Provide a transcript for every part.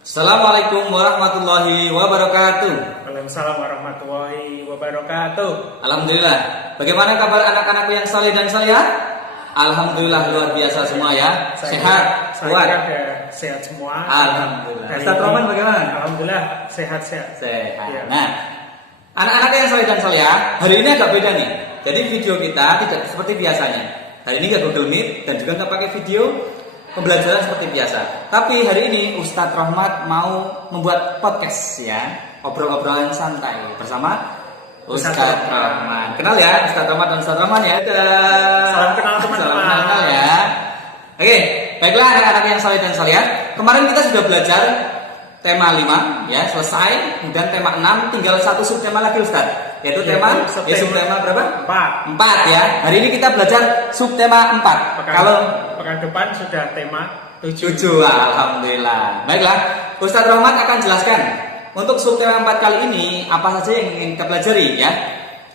Assalamualaikum warahmatullahi wabarakatuh. Waalaikumsalam warahmatullahi wabarakatuh. Alhamdulillah. Bagaimana kabar anak-anakku yang saleh dan salihah? Alhamdulillah luar biasa semua ya. Sehat, kuat. Sehat semua. Alhamdulillah. Ustaz Roman bagaimana? Alhamdulillah sehat-sehat. Sehat. Ya. Nah, anak-anak yang saleh dan salihah, hari ini agak beda nih. Jadi video kita tidak seperti biasanya. Hari ini nggak Google Meet dan juga nggak pakai video pembelajaran seperti biasa. Tapi hari ini Ustadz Rahmat mau membuat podcast ya, obrol-obrolan santai bersama Ustadz Rahmat. Kenal ya Ustadz Rahmat dan Ustadz Rahman ya. Salam kenal teman-teman. Salam kenal ya. Oke, baiklah anak-anak yang saleh dan salihah. Kemarin kita sudah belajar tema 5 ya, selesai. Kemudian tema 6 tinggal satu subtema lagi Ustadz. Yaitu subtema berapa? 4 ya. Hari ini kita belajar subtema 4. Pekan depan sudah tema 7. Alhamdulillah. Baiklah, Ustadz Rahmat akan jelaskan untuk subtema 4 kali ini apa saja yang ingin kita pelajari ya.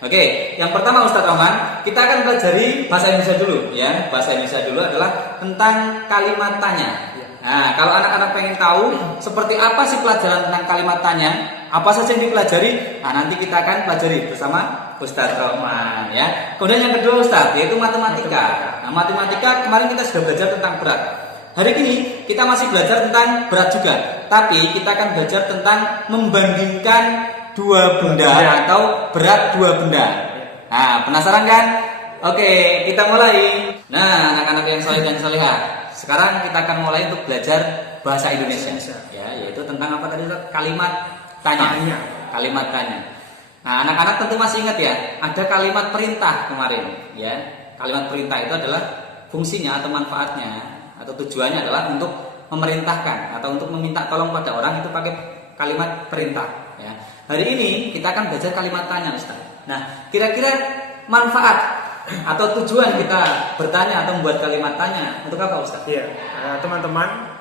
Oke, yang pertama Ustadz Rahmat, kita akan pelajari bahasa Indonesia dulu ya. Bahasa Indonesia dulu adalah tentang kalimat tanya. Nah, kalau anak-anak pengen tahu seperti apa sih pelajaran tentang kalimat tanya, apa saja yang dipelajari, nah nanti kita akan pelajari bersama Ustadz Rahman ya. Kemudian yang kedua Ustadz, yaitu matematika. Nah, matematika kemarin kita sudah belajar tentang berat. Hari ini kita masih belajar tentang berat juga, tapi kita akan belajar tentang membandingkan dua benda atau berat dua benda. Nah, penasaran kan? Oke, kita mulai. Nah, anak-anak yang saleh dan salihah, sekarang kita akan mulai untuk belajar bahasa Indonesia ya, yaitu tentang apa tadi? Kalimat tanya. Kalimat tanya. Nah, anak-anak tentu masih ingat ya, ada kalimat perintah kemarin ya. Kalimat perintah itu adalah fungsinya atau manfaatnya atau tujuannya adalah untuk memerintahkan atau untuk meminta tolong pada orang, itu pakai kalimat perintah ya. Hari ini kita akan belajar kalimat tanya Ustaz. Nah, kira-kira manfaat atau tujuan kita bertanya atau membuat kalimat tanya untuk apa Ustaz? Iya, teman-teman,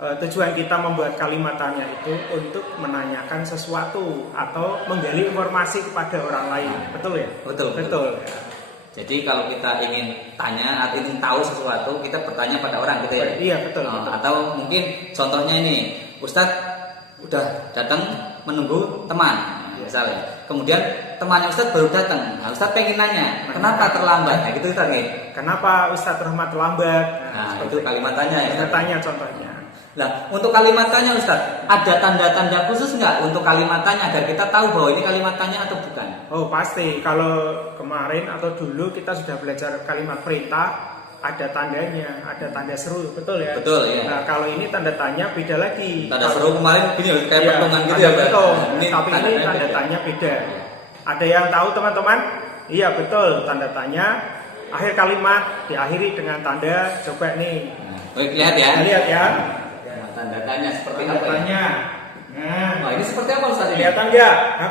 tujuan kita membuat kalimat tanya itu untuk menanyakan sesuatu atau menggali informasi kepada orang lain. Betul ya? Betul. Jadi kalau kita ingin tanya atau ingin tahu sesuatu, kita bertanya pada orang gitu ya? Iya, betul. Atau mungkin contohnya ini, Ustadz udah datang menunggu teman misalnya, kemudian temannya Ustadz baru datang. Nah, Ustadz pengen nanya, kenapa terlambat? Nah, gitu Ustadz nih. Kenapa Ustadz Rahmat terlambat? Nah, itu kalimat tanya ya. Kalimat tanya contohnya. Nah, untuk kalimat tanya Ustadz, ada tanda-tanda khusus nggak untuk kalimat tanya agar kita tahu bahwa ini kalimat tanya atau bukan? Oh, pasti. Kalau kemarin atau dulu kita sudah belajar kalimat perintah, ada tandanya, ada tanda seru, betul ya? Betul ya. Nah, kalau ini tanda tanya beda lagi. Tanda seru kemarin gini kayak perhitungan gitu ya, betul. Ini Tapi ini tanda tanya beda. Ada yang tahu teman-teman? Iya, betul. Tanda tanya akhir kalimat diakhiri dengan tanda coba nih. Baik, lihat ya. Lihat ya. Tanda tanya seperti Tanda apa tanya. Nah, ini seperti apa Ustaz ini? Kelihatan nggak? Nah,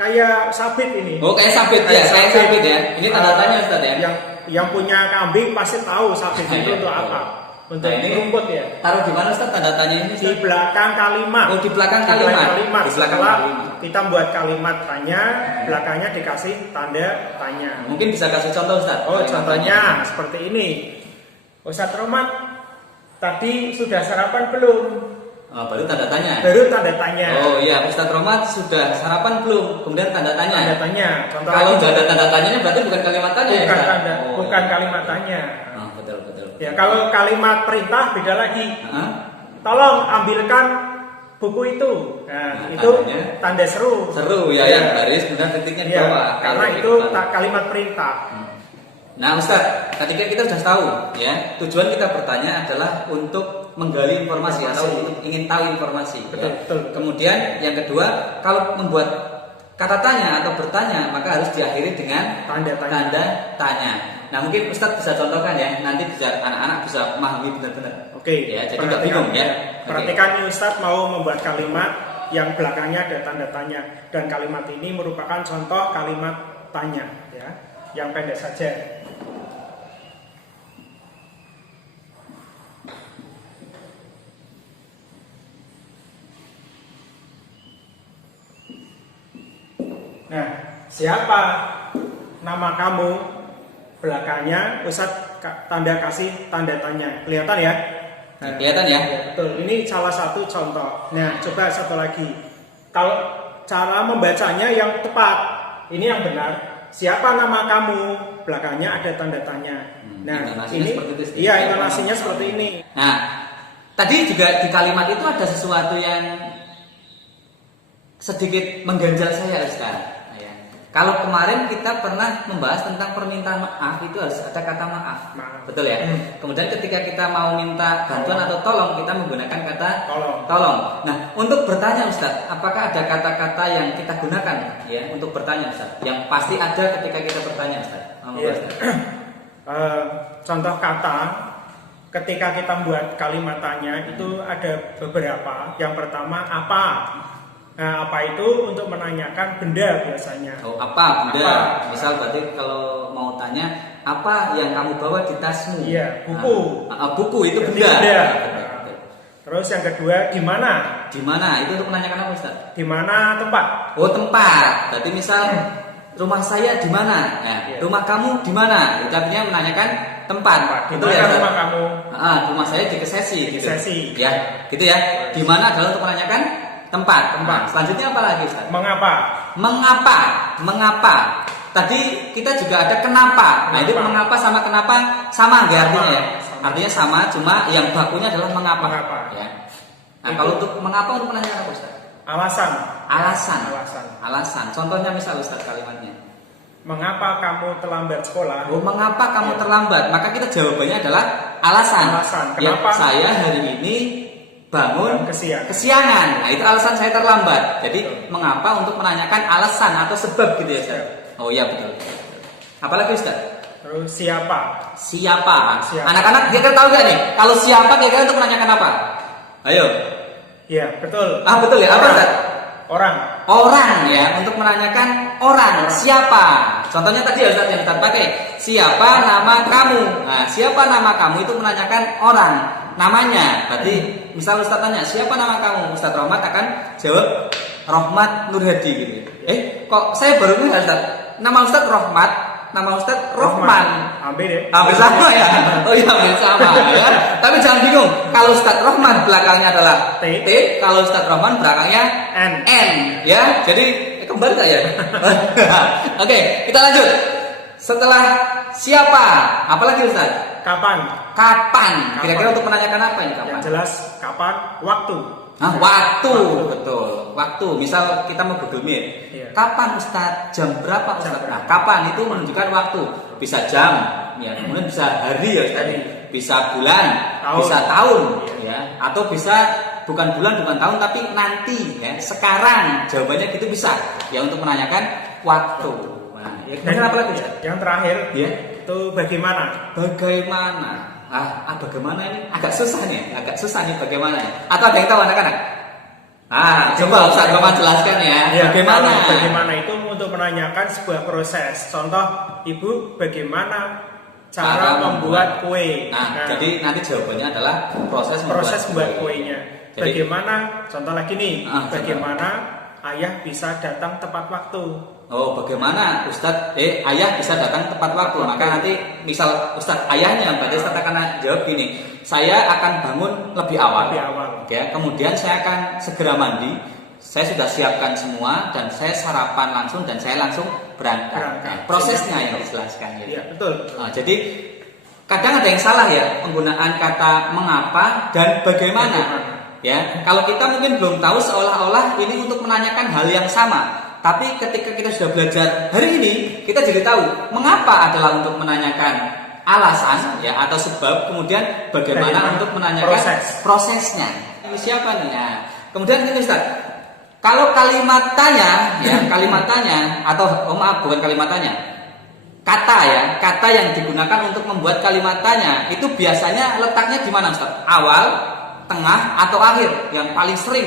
kayak sabit ini. Oh, kayak sabit ya, kayak sabit ya. Ini tanda tanya Ustaz ya. Yang punya kambing pasti tahu sabit itu untuk apa. Untuk ini rumput ya. Taruh di mana Ustaz tanda tanya ini? Di belakang kalimat. Oh, di belakang kalimat. Di belakang Setelah kalimat. Kita buat kalimat tanya, belakangnya dikasih tanda tanya. Mungkin bisa kasih contoh Ustaz. Oh, contohnya seperti ini. Ustadz Rahmat, tadi sudah sarapan belum? Oh, baru tanda tanya. Baru tanda tanya. Oh iya, Ustadz Rahmat sudah sarapan belum? Kemudian tanda tanya. Tanda tanya. Contoh kalau lagi, nggak ada tanda tanyanya berarti bukan kalimat tanya bukan ya? tanda, bukan kalimat tanya. Oh, betul. Ya, kalau kalimat perintah beda lagi. Tolong ambilkan buku itu. Nah, itu tanda seru. Seru ya, yang baris kemudian titiknya di bawah. Karena itu kalimat perintah. Nah Ustaz, ketika kita sudah tahu ya, tujuan kita bertanya adalah untuk menggali informasi atau untuk ingin tahu informasi. Betul. Kemudian yang kedua, kalau membuat kata tanya atau bertanya, maka harus diakhiri dengan tanda tanya. Nah, mungkin Ustaz bisa contohkan ya, nanti bisa anak-anak bisa memahami benar-benar. Oke. Ya, jadi nggak bingung ya. Perhatikan nih, Ustaz mau membuat kalimat yang belakangnya ada tanda tanya, dan kalimat ini merupakan contoh kalimat tanya ya, yang pendek saja. Nah, siapa nama kamu? Belakangnya Ustadz tanda kasih tanda tanya. Kelihatan ya? Kelihatan ya? Betul. Ini salah satu contoh. Nah, coba satu lagi. Kalau cara membacanya yang tepat, ini yang benar. Siapa nama kamu? Belakangnya ada tanda tanya. Nah, intonasinya ini seperti itu. iya, intonasinya seperti ini. Nah, tadi juga di kalimat itu ada sesuatu yang sedikit mengganjal saya, Ustaz. Ya. Kalau kemarin kita pernah membahas tentang permintaan maaf, itu harus ada kata maaf. Betul ya? Kemudian ketika kita mau minta bantuan atau tolong, kita menggunakan kata tolong. Nah, untuk bertanya, Ustaz, apakah ada kata-kata yang kita gunakan ya untuk bertanya, Ustaz? Yang pasti ada ketika kita bertanya, Ustaz. Contoh kata ketika kita buat kalimat tanya itu ada beberapa. Yang pertama apa? Nah, apa itu untuk menanyakan benda biasanya. Oh, apa benda? Apa? Misal berarti kalau mau tanya apa yang kamu bawa di tasmu? Iya, buku. Buku itu benda. Terus yang kedua di mana? Di mana? Itu untuk menanyakan apa, Ustaz? Di mana tempat? Oh, tempat. Berarti misal rumah saya di mana? Rumah kamu di mana? Itu artinya menanyakan tempat. Betul ya, rumah kamu? Rumah saya di Kesesi. Di Kesesi. Ya, gitu ya. Di mana adalah untuk menanyakan tempat. Selanjutnya apa lagi, Ustaz? Mengapa? Tadi kita juga ada kenapa. Nah, itu mengapa sama kenapa sama enggak artinya ya? Artinya sama, cuma yang bakunya adalah mengapa. Ya. Nah, kalau untuk mengapa untuk menanyakan apa, Ustaz? Alasan. Contohnya misal, Ustaz, kalimatnya. Mengapa kamu terlambat sekolah? Oh, mengapa kamu terlambat? Maka kita jawabannya adalah alasan. Kenapa? Ya, saya hari ini bangun kesiangan. Nah, itu alasan saya terlambat. Jadi mengapa untuk menanyakan alasan atau sebab gitu ya, Ustaz? Oh iya, betul. Apalagi, Ustaz? Terus siapa? Anak-anak kira-kira tahu gak nih? Kalau siapa kira-kira untuk menanyakan apa? Ayo. Iya, betul. Betul ya. Apa, Ustaz? Orang ya, untuk menanyakan orang. Siapa? Contohnya tadi ya, Ustaz, yang kita pakai. Siapa nama kamu? Nah, siapa nama kamu itu menanyakan orang. Namanya. Berarti misal Ustaz tanya, siapa nama kamu? Ustaz Rahmat akan jawab Rahmat Nur Hadi gitu. Kok saya baru kenal, Ustaz? Nama Ustaz Rahmat, nama Ustaz Rohman. Hampir sama ya. Oh iya, hampir sama ya. Tapi jangan bingung. Kalau Ustaz Rohman belakangnya adalah T, kalau Ustaz Rohman belakangnya N. Ya. Jadi kembali tak ya? Oke, kita lanjut. Setelah siapa? Apalagi, Ustaz? Kapan? Kira-kira untuk menanyakan apa ini kapan? Yang jelas kapan? Waktu. Waktu. Betul. Waktu. Misal kita mau Google Meet. Iya. Kapan, Ustaz? Jam berapa, Ustaz? Nah, kapan itu menunjukkan waktu. Bisa jam, ya. Kemudian bisa hari ya, Ustaz. Bisa bulan, bisa tahun, ya. Atau bisa bukan bulan, bukan tahun, tapi nanti, ya. Sekarang. Jawabannya gitu bisa. Ya, untuk menanyakan waktu. Nah, ya, kemudian apa lagi, Ustaz? Yang terakhir, ya. Itu bagaimana? Bagaimana ini? Agak susah nih bagaimana. Atau ada yang tahu anak-anak? Coba Ustaz Rahmat jelaskan ya. Bagaimana itu untuk menanyakan sebuah proses. Contoh, Ibu bagaimana cara membuat kue? Nah, jadi nanti jawabannya adalah proses membuat kuenya. Jadi, bagaimana? Contoh lagi nih. Bagaimana ayah bisa datang tepat waktu? Oh, bagaimana ayah bisa datang tepat waktu? Maka nanti misal Ustaz ayahnya, berarti Ustaz akan jawab gini, saya akan bangun lebih awal. Ya, kemudian saya akan segera mandi. Saya sudah siapkan semua dan saya sarapan langsung dan saya langsung berangkat. Nah, prosesnya yang dijelaskan. Iya, betul. Jadi kadang ada yang salah ya penggunaan kata mengapa dan bagaimana. Ya, kalau kita mungkin belum tahu seolah-olah ini untuk menanyakan hal yang sama. Tapi ketika kita sudah belajar hari ini, kita jadi tahu mengapa adalah untuk menanyakan alasan ya atau sebab, kemudian bagaimana untuk menanyakan prosesnya. Ini siapa nih? Nah, kemudian ini Ustaz, kalau kalimat tanya atau bukan kalimat tanya. Kata yang digunakan untuk membuat kalimat tanya itu biasanya letaknya di mana, Ustaz? Awal, tengah atau akhir? Yang paling sering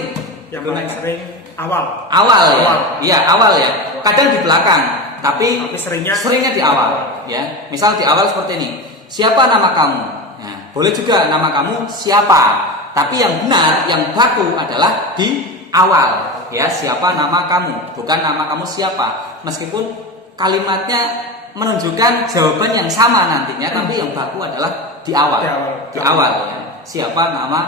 awal ya. Iya, awal ya. Kadang di belakang, tapi seringnya di awal ya. Misal di awal seperti ini. Siapa nama kamu? Nah, boleh juga nama kamu siapa. Tapi yang benar, yang baku adalah di awal ya. Siapa nama kamu, bukan nama kamu siapa. Meskipun kalimatnya menunjukkan jawaban yang sama nantinya, tapi yang baku adalah di awal. Di awal ya. siapa nama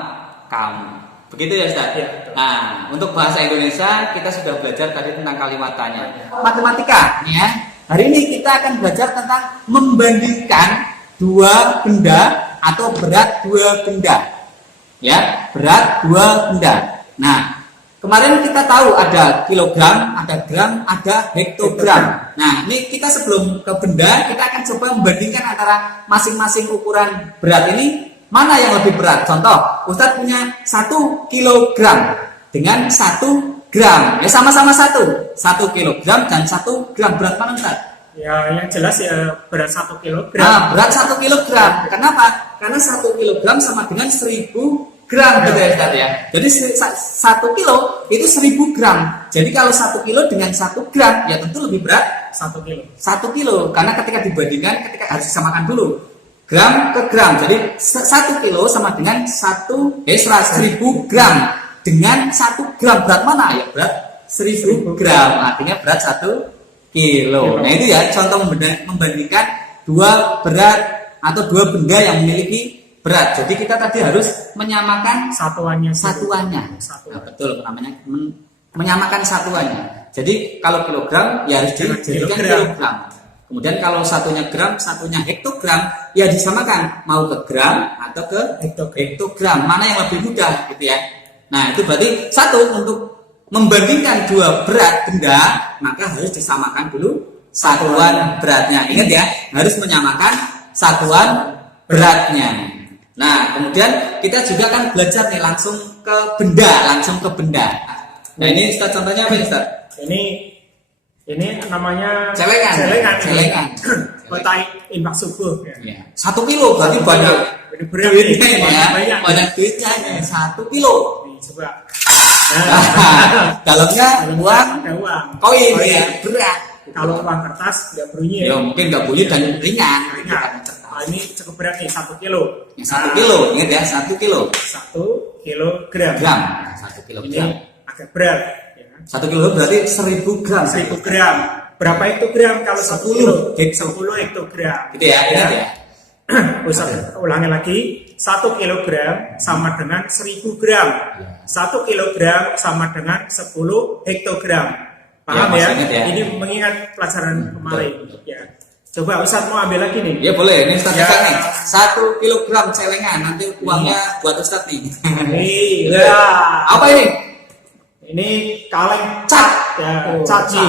kamu. Begitu ya Ustaz? Ya, betul. Nah, untuk bahasa Indonesia kita sudah belajar tadi tentang kalimat tanya. Matematika, ya. Hari ini kita akan belajar tentang membandingkan dua benda atau berat dua benda. Ya, berat dua benda. Nah, kemarin kita tahu ada kilogram, ada gram, ada hektogram. Nah, ini kita sebelum ke benda, kita akan coba membandingkan antara masing-masing ukuran berat ini, mana yang lebih berat. Contoh, Ustadz punya 1 kilogram dengan 1 gram. Ya sama-sama 1 kilogram dan 1 gram. Berat mana Ustadz? Ya, yang jelas ya berat 1 kilogram. Nah, berat 1 kilogram. Kenapa? Karena 1 kilogram sama dengan 1000 gram, gitu ya Ustaz ya. Jadi 1 kilo itu 1000 gram. Jadi kalau 1 kilo dengan 1 gram, ya tentu lebih berat 1 kilo. 1 kilo. Karena ketika dibandingkan, ketika harus disamakan dulu gram ke gram. Jadi 1 kilo sama dengan 1000 gram. Dengan 1 gram berat mana? Ya berat 1000 gram. Artinya berat 1 kilo. Nah itu ya contoh membandingkan dua berat atau dua benda yang memiliki berat. Jadi kita tadi harus menyamakan Satuannya. Nah, betul namanya menyamakan satuannya. Jadi kalau kilogram ya harus dijadikan kilogram. Kemudian kalau satunya gram, satunya hektogram, ya disamakan mau ke gram atau ke hektogram. Mana yang lebih mudah gitu ya. Nah, itu berarti satu untuk membandingkan dua berat benda, maka harus disamakan dulu satuan beratnya. Ingat ya, harus menyamakan satuan beratnya. Nah, kemudian kita juga akan belajar nih langsung ke benda. Nah, ini Ustaz contohnya apa Ustaz? Ini namanya Celengan. Kotai infak subuh. Ya. 1 kilo berarti banyak Berat duitnya ini, ya. Banyak duitnya ya. 1 kilo. Nih, coba. Dalamnya uang Ada uang. koin ya, berat. Kalau uang kertas nggak bunyi. Ya mungkin nggak bunyi dan ringan. Nah, ini cukup berat nih 1 kilo. Ya, 1 kilo, ingat ya 1 kilo. 1 kilogram. Gram. 1 Ini kilogram. agak berat. Ya. 1 kilo berarti 1000 gram. 1000 gram. Berapa hektogram kalau 1 kilo? 10 hektogram. Gitu ya, ingat ya. Ustaz ulangi lagi. 1 kilogram sama dengan 1000 gram. 1 kilogram sama dengan 10 hektogram. Paham ya? Ini mengingat pelajaran kemarin. Ya. Coba Ustaz mau ambil lagi nih. Ya boleh, ini Ustaz pegang nih. 1 kilogram celengan, nanti uangnya buat Ustaz nih. Iya. Apa ini? Ini kaleng Cat. ya, Cat caci.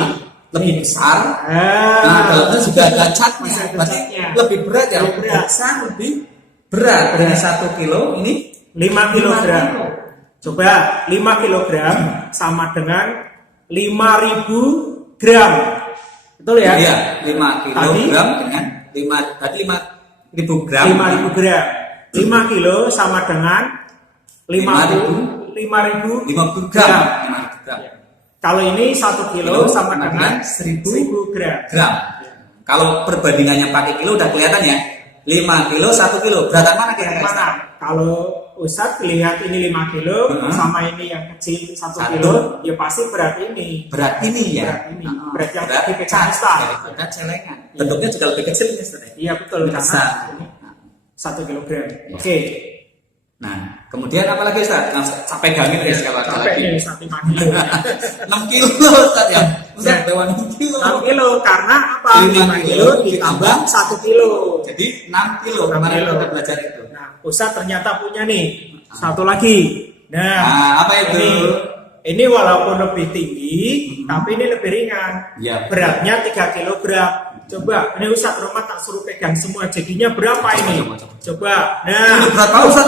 lebih besar. Nah, dalamnya juga ada catnya. Masih ada Berarti catnya. lebih berat ya. Lebih berat. Besar, lebih berat. Dari 1 kilo ini 5 kilogram. Coba 5 kilogram sama dengan 5000 gram. Betul ya? Iya, 5 kilogram dengan 5.000 gram. 5000 gram. 5 kilo sama dengan 5000 gram. Kalau ini 1 kilo sama dengan 1000 gram. gram. Kalau perbandingannya pakai kilo udah kelihatan ya. 5 kilo, 1 kilo. Beratan mana kira-kira? Mana? Kalau Ustadz lihat ini 5 kilo sama ini yang kecil 1 kilo, ya pasti berat ini. Berat ini ya. Berat ini. Berat yang berat dipegang Ustadz. daripada celengan. Bentuknya juga lebih kecil ya, Ustaz. Iya betul. Besar. Karena ini 1 kilogram. Oke. Nah, kemudian apa lagi Ustaz? Nah, sampai pegangin ya kalau ada Sampai lagi. ini 5 kilo. 6 kilo Ustaz ya. Ustaz bawa 6 kilo. 6 kilo karena apa? 5 kilo ditambah 1 kilo. Jadi 6 kilo. Kemarin kilo. kita belajar itu. Nah, Ustadz ternyata punya nih satu lagi. Nah, apa itu? Ini walaupun lebih tinggi, tapi ini lebih ringan. Ya. Beratnya 3 kilogram. Coba, ini Ustadz Romat tak suruh pegang semua. Jadinya berapa ini? Coba. Nah, Ini berat banget Ustaz.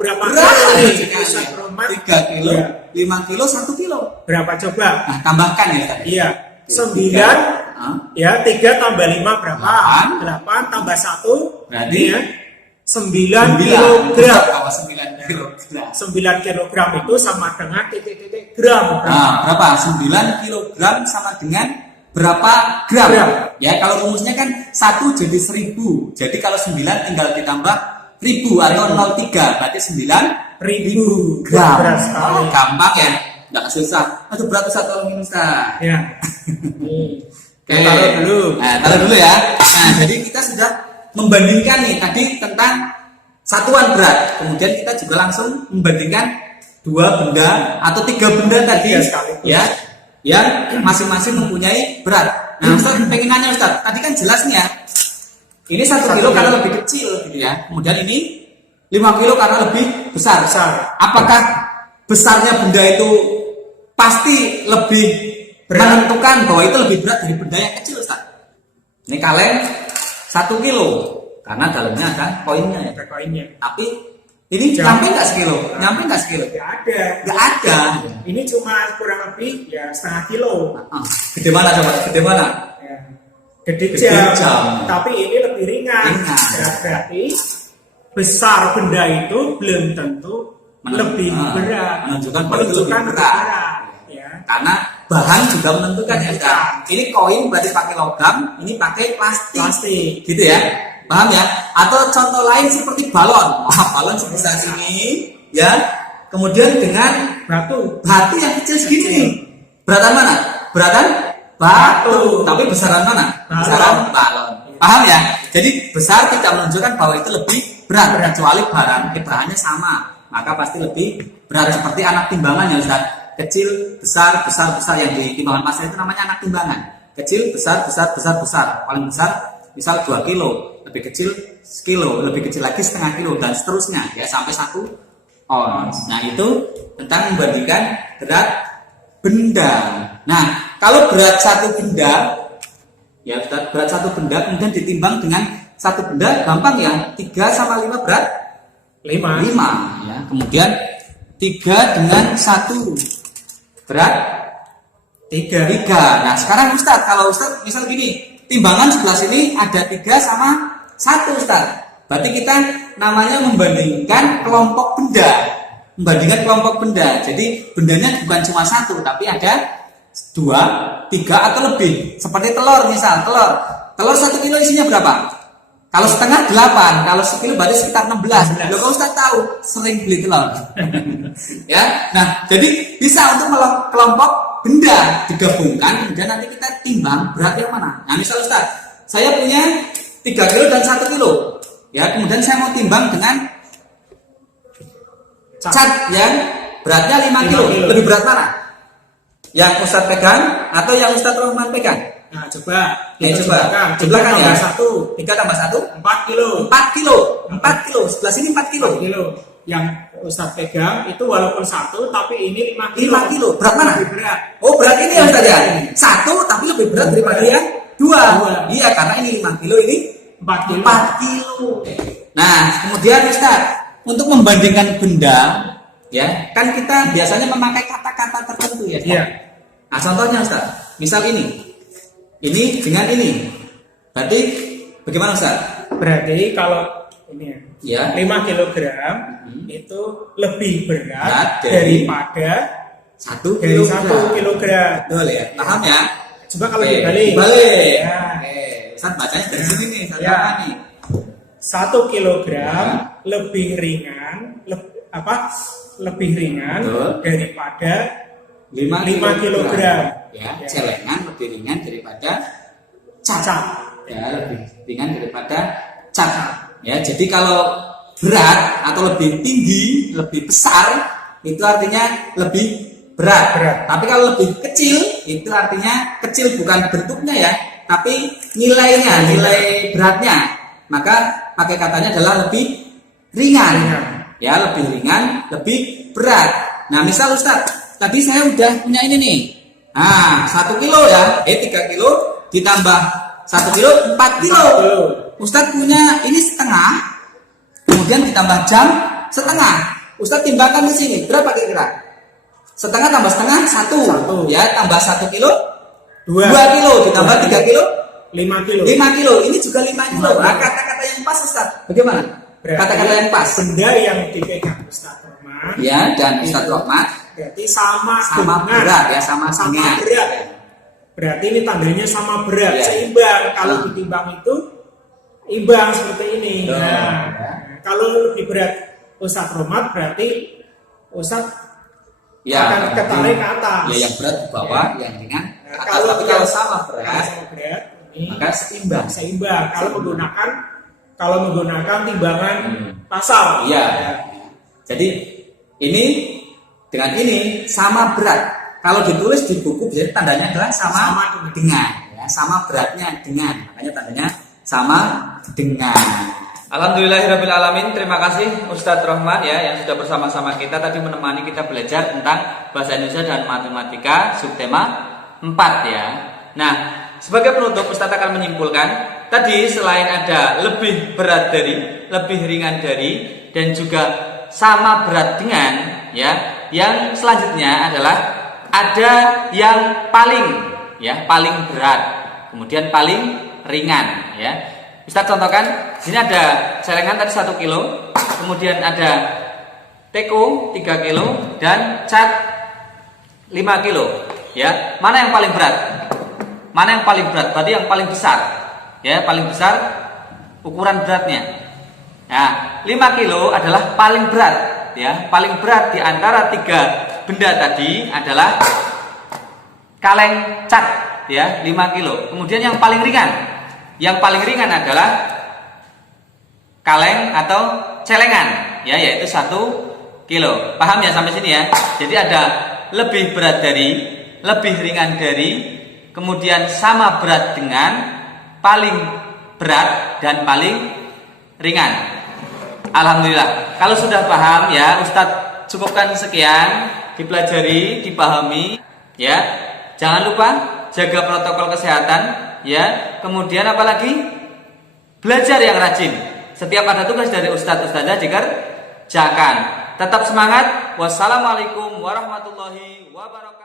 berapa Berat kilo ini? sekali. Ustadz Romat 3 kilo, Iya. 5 kilo, 1 kilo. berapa coba? Nah, tambahkan ya Ustaz. Iya, 9. Ya, 3 tambah 5 berapa? 8. 8 tambah 1 Berarti ya 9 kilogram. 9 kilogram. 9 kilogram itu sama dengan titik-titik gram. Nah, berapa? 9 kilogram sama dengan berapa gram? Ya, kalau rumusnya kan 1 jadi 1000. Jadi kalau 9 tinggal ditambah 1000 atau 03, berarti 9.000 gram. Berat sekali. Gampang ya? Nggak susah. Aduh, berat Ustaz, tolongin Ustaz. Ya. Nih. Oke. Taruh dulu. Nah, taruh dulu ya. Nah, jadi kita sudah membandingkan nih tadi tentang satuan berat. Kemudian kita juga langsung membandingkan 2 benda atau 3 benda tadi ya, yang masing-masing mempunyai berat. Nah, Ustaz pengen nanya Ustaz, tadi kan jelas nih ya, ini 1 kilo karena lebih kecil gitu ya, kemudian ini 5 kilo karena lebih besar. Apakah besarnya benda itu pasti lebih menentukan bahwa itu lebih berat dari benda yang kecil Ustaz? Ini kaleng 1 kilo karena dalamnya ada koinnya ya. Ada koinnya. Tapi ini nyampe nggak sekilo? Nyampe nggak sekilo? Nggak ada. Ini cuma kurang lebih ya setengah kilo. Gede mana coba? Gede mana? Ya. Gede jam. Tapi ini lebih ringan. Berarti besar benda itu belum tentu lebih berat. Menunjukkan lebih berat. Ya. Karena bahan juga menentukan ya. Ini koin berarti pakai logam, ini pakai plastik. Gitu ya. Paham ya? Atau contoh lain seperti balon. Balon sebesar sini ya. Kemudian dengan batu yang kecil segini nih. Beratan mana? Beratan batu. Tapi besaran mana? Besaran balon. Paham ya? Jadi besar tidak menunjukkan bahwa itu lebih berat. Kecuali bahannya sama, maka pasti lebih berat. Seperti anak timbangan ya Ustaz. Kecil, besar, besar, besar. Yang di timbangan pasar itu namanya anak timbangan. Kecil, besar, besar, besar, besar. Paling besar misal 2 kilo, lebih kecil sekilo, lebih kecil lagi setengah kilo, dan seterusnya ya sampai 1 ons. Nah itu tentang membandingkan berat benda. Nah kalau berat satu benda ya berat satu benda kemudian ditimbang dengan satu benda, gampang ya. 3 sama 5 berat 5 ya. Kemudian 3 dengan 1 berat 3. Nah sekarang Ustadz, kalau Ustadz misal gini, timbangan sebelah sini ada 3 sama 1 Ustaz. Berarti kita namanya membandingkan kelompok benda. Membandingkan kelompok benda. Jadi bendanya bukan cuma 1, tapi ada 2, 3 atau lebih. Seperti telur misal, telur 1 kilo isinya berapa? Kalau setengah 8, kalau sekilo berarti sekitar 16. Loh, kalau Ustaz tahu sering beli telur. Ya. Nah, jadi bisa untuk kelompok benda digabungkan, kemudian nanti kita timbang berat yang mana. Nah misal Ustaz, saya punya 3 kilo dan 1 kilo ya, kemudian saya mau timbang dengan cat yang beratnya 5 kilo. Lebih berat mana? Yang Ustaz pegang atau yang Ustaz Rahman pegang? Nah coba coba ya. 1 3 tambah 1 4 kilo. 4 kilo. Sebelah sini 4 kilo. Yang Ustaz pegang itu walaupun 1 tapi ini 5 kilo. 5 kilo. Berat mana? Lebih berat. Oh, berat ini ya Ustaz ya. 1 tapi lebih berat daripada yang 2. Iya, karena ini 5 kilo, ini 4 kilo. Nah, kemudian Ustaz, untuk membandingkan benda ya, kan kita biasanya memakai kata-kata tertentu ya. Iya. Nah, contohnya Ustaz, misal ini dengan ini. Berarti bagaimana Ustaz? Berarti kalau ini ya 5 kilogram itu lebih berat daripada 1 kilogram. Betul ya, paham ya? Coba kalau dibalik. Ya. Ustaz bacanya dari sini nih, ya. 1 kilogram lebih ringan, lebih ringan daripada 5 kilogram. Ya, celengan lebih ringan daripada cat. Ya, lebih ringan daripada cat. Ya, jadi kalau berat atau lebih tinggi, lebih besar, itu artinya lebih berat. Tapi kalau lebih kecil, itu artinya kecil bukan bentuknya ya, tapi nilainya, nilai beratnya. Maka pakai katanya adalah lebih ringan. Ya, lebih ringan, lebih berat. Nah, misal Ustaz, tadi saya udah punya ini nih. Nah, 1 kilo ya, 3 kilo ditambah 1 kilo 4 kilo. Ustadz punya ini setengah, kemudian ditambah jam setengah. Ustadz timbangkan di sini, berapa kira-kira? Setengah tambah setengah 1. Ya, tambah 1 kilo 2 kilo, ditambah 3 kilo 5 kilo. 5 kilo, ini juga 5 kilo. Nah, kata-kata yang pas Ustadz, bagaimana? Kata-kata yang pas. Benda yang dipegang Ustadz Rahman. Ya, dan Ustadz Rahman. Berarti sama berat ya, sama berat. Berarti ini tandanya sama berat, seimbang. Kalau ditimbang itu imbang seperti ini. Nah, kalau lebih berat Ustadz Rahman berarti Ustadz akan ketarik ke atas. Ya, yang berat di bawah, yang ringan ke atas. Tapi kalau sama berat, ini maka seimbang. Kalau menggunakan kalau menggunakan timbangan pasar. Iya. Jadi ini dengan ini sama berat. Kalau ditulis di buku biasanya tandanya adalah sama dengan, ya, sama beratnya dengan. Makanya tandanya sama dengan. Alhamdulillahirabbil alamin. Terima kasih Ustadz Rohman ya yang sudah bersama-sama kita tadi menemani kita belajar tentang bahasa Indonesia dan matematika subtema 4 ya. Nah, sebagai penutup Ustadz akan menyimpulkan tadi selain ada lebih berat dari, lebih ringan dari, dan juga sama berat dengan ya, yang selanjutnya adalah ada yang paling ya, paling berat, kemudian paling ringan ya. Ustaz contohkan, di sini ada celengan tadi 1 kilo, kemudian ada teko 3 kilo dan cat 5 kilo. Ya, mana yang paling berat? Mana yang paling berat? Berarti yang paling besar. Ya, paling besar ukuran beratnya. Nah, 5 kilo adalah paling berat. Ya, paling berat di antara 3 benda tadi adalah kaleng cat. Ya, 5 kilo. Kemudian yang paling ringan. Yang paling ringan adalah kaleng atau celengan, ya, yaitu 1 kilo. Paham ya sampai sini ya? Jadi ada lebih berat dari, lebih ringan dari, kemudian sama berat dengan, paling berat dan paling ringan. Alhamdulillah. Kalau sudah paham ya, Ustadz cukupkan sekian, dipelajari, dipahami, ya. Jangan lupa jaga protokol kesehatan. Ya, kemudian apalagi belajar yang rajin. Setiap ada tugas dari Ustadz Ustadzah dikerjakan. Tetap semangat. Wassalamualaikum warahmatullahi wabarakatuh.